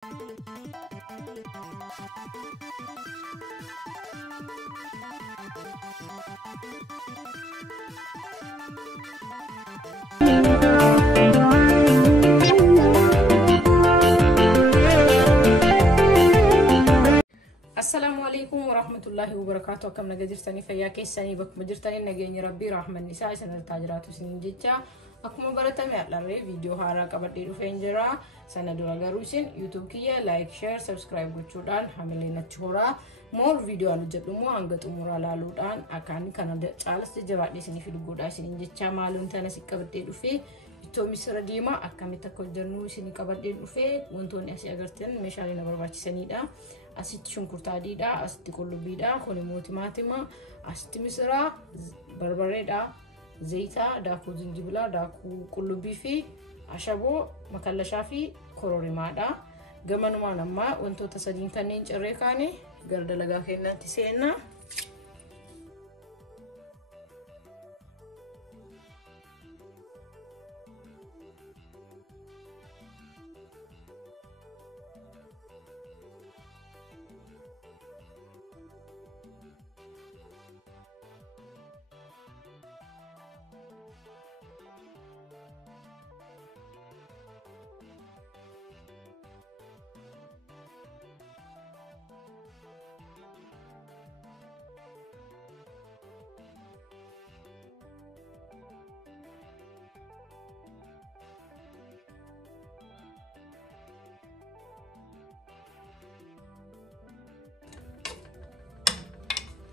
السلام عليكم ورحمة الله وبركاته. كم نجدرتني فيا كيسني بك مجرتني نجيني ربي رحمة النساء سنة التاجرات وسنين جتة أكمل برتمي على فيديو هارا كبدي رفنجرا سنة دولا جروسين يوتيوب كيا لايك شير سبسكرايب وتشودان حملنا تشورا مور فيديو على جدومو عنقت أمورا لالودان أكاني كان جالس تجربة دي سني في الجودة سنين جتة معلوم تنا سكبدي رفي تومي سرديما أكمل تكون جنو سني كبدي رفي وانتوني أسي أجرتن مشاري نبرباتي سنيدا أسيت شنكرتا ديدا أسيت قلوبيدا خوني موتيماتيما أسيت مسرا بربريدا زيتا داكو زنجبلا داكو قلوبي في أشابو مكالشا في كوروريمادا غمانو ما نما وانتو تسدين كنين جريكاني غرد لغا خينا تسينا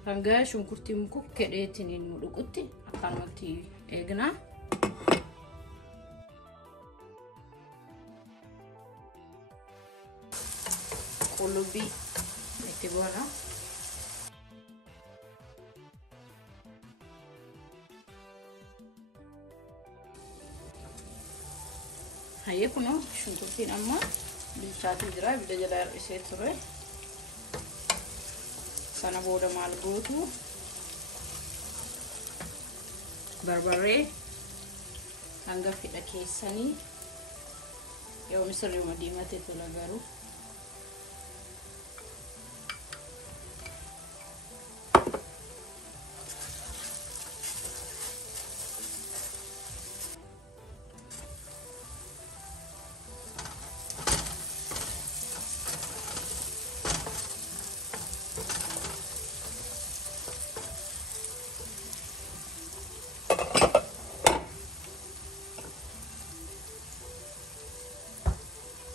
hanga shunkurtii muku kedheetiin nu dhuqutti akkanumatti eegna qullubii itti goona haye kuno shunkurtiin amma bilchaatii jira bida jala isee ture sana boda maal gootu barbaree hanga fidha keessanii yoo misirriuma diimate tola garuu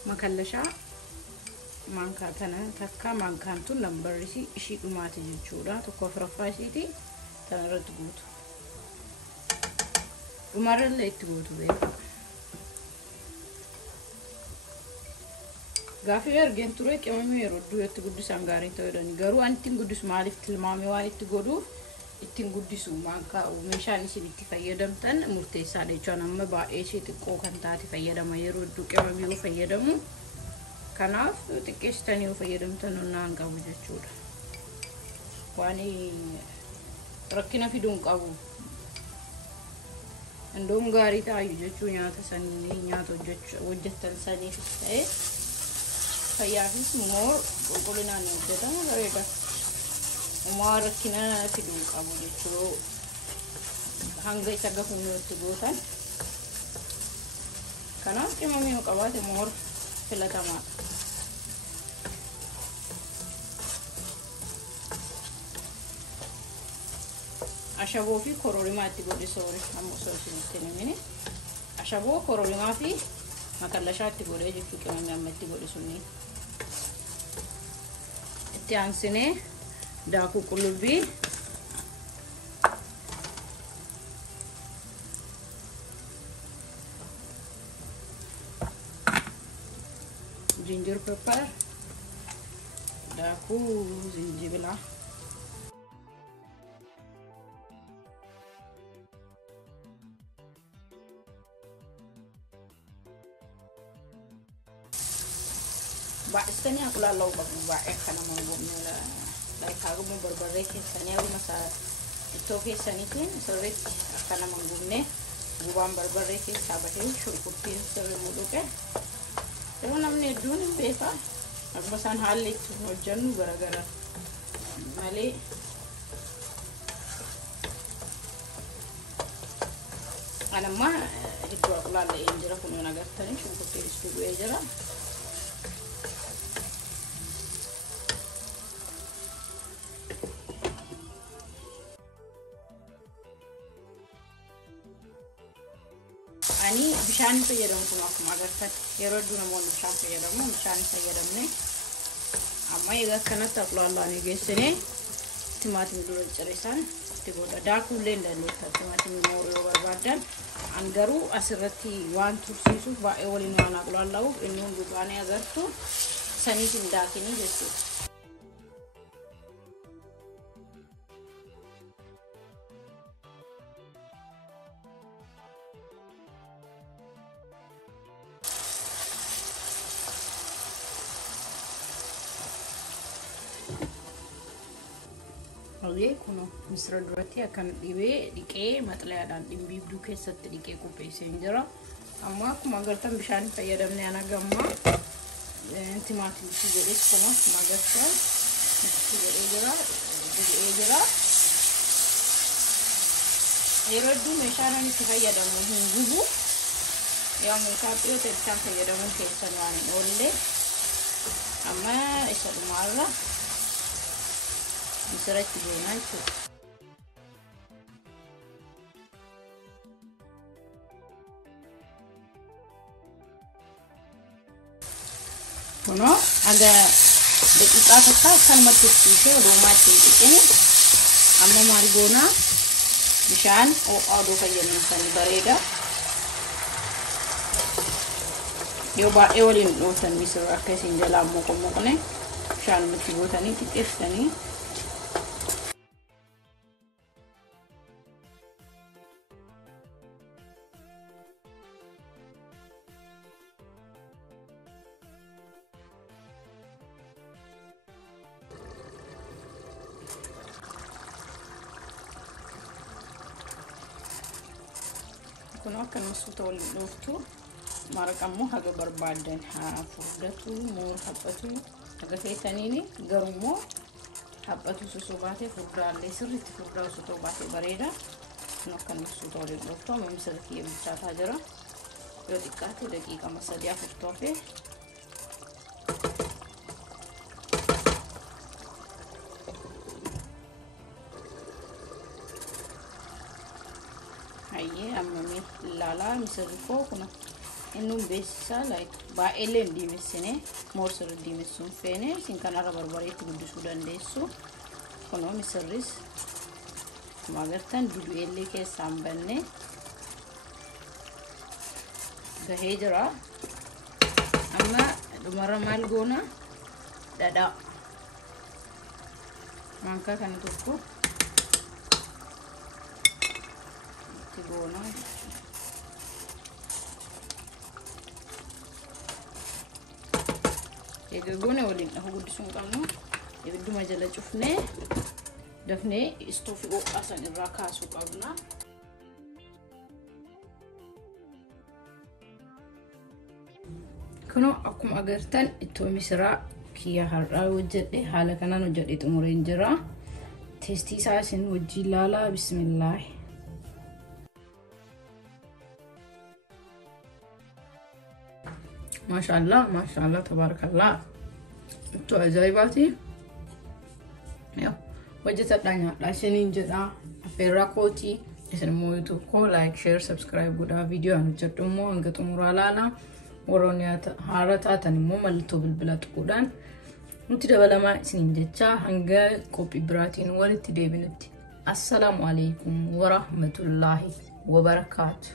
makallasha manka tana takka mankantu lambarisi ishi dhumaati jechuudha tokko afraffaasiiti tanarratti guutu dhumarrallee itti guutu beeku gaafii ergeen ture qimamii yeroo itti guddisan gaariin ta'uudhaan garuu ani ittiin guddisu maaliif tilmaamee waan itti godhuuf ittiin guddisu manka meeshaan isin itti fayyadamtan murteessaadha jechuudha amma baay'ee ishee xiqqoo kan taate fayyadama yeroo iddoo qimamii yoo fayyadamu kanaaf xiqqeessitanii yoo fayyadamtan onnaan qabu jechuudha waan rakkina fiduun qabu andoom gaarii ta'ayu jechuu nyaata sanii nyaata hojjettan saniifis ta'e fayyaafis moo qulqullinaan hojjetama bareeda umaa rakkina fiduun qabu jechuu hanga isa gafuun itti gootan kanaaf qimamii yoo qabaate moo filatamaadha ashaboo fi kororimaa itti godhi soore amma osoo isinitti himini ashaboo kororimaa fi makallashaa itti godhee jechuu qimamii amma itti godhi sunni itti aansinee daakuu qullubbii ginger pepper daakuu zinjibila baistani aku lalau bagu baik karena menggumnya like aku mau berbagai kisahnya aku masa itu kisahnya itu sore karena menggumnya gubam berbagai kisah bahkan syukur pun sore mulut وانا من يدون بيفا أقبسان حالي تنوجنو غرغرة مالي أنا ما هدو أقلال إنجرا كنونا قرتني شو كتير استوى إنجرا أني بشان سيدهم كنا ما قرت يردون مول بشان سيدهم بشان سيدهم أما إذا كانت أقلال لاني جسني تماتي مدور الجريسان تقول داكو لين لاني تماتي موري وبردان أنجرو أسرتي وان ترسيسو بأولين وانا أقلال لاو إنهم بباني أغرتو سنيتين داكيني جسو Oke, kuno misra durati akan dibe dike matla dan dimbi duke set dike ko pese injera amma kuma gartan bishan fayyadamne ana gamma timati sigere kono magarta sigere jera yeradu meshana ni fayyadamu hingubu ya mutapio te tan fayyadamu ke sanwani olle amma isadu marra misra tibona itu kono ada dekika takka kan matutike rumati ini amma margona bishan o ado kayyan san bareda yo ba ewalin do tan misra kasin jala mo ko ne bishan matibotani tikestani كنا كنسوتو لوفتو مرقمو هاغا بربادن ها فودتو مور حبتو هاغا فيتانيني غرمو حبتو سوسوباتي فودالي سريت فوداو سوتوباتي بريدا كنا كنسوتو لوفتو ممسلكي بچا تاجرا يو ديكاتي دقيقه مسديا فوتوفي Aye, amami lala misarifo kuna inu besa like ba elen di mesene morsor di mesun fene sinkana barbare tu gudu sudan desu kono misaris magartan dudu elle ke sambanne gahejra amma dumara malgona dada manka kan tukku Tigona Egagone wali na hugud sungkamu ibidu majala chufne dafne istofi o asan iraka suqabna kuno akum agartan ito misra kiya harra wajjade hala kanan wajjade tumurin jira testi sasin wajjilala bismillah ما شاء الله تبارك الله انتو عجايباتي يا وجهت الدنيا عشان نجدا فيراكوتي اسمو يوتيوب كو لايك شير سبسكرايب غدا فيديو ان جتمو انغتمو رالانا ورونيات هارتا تنمو ملتو بالبلات قدان انت دبلما سنجتا هنگا كوبي براتين ولت ديبنت السلام عليكم ورحمه الله وبركاته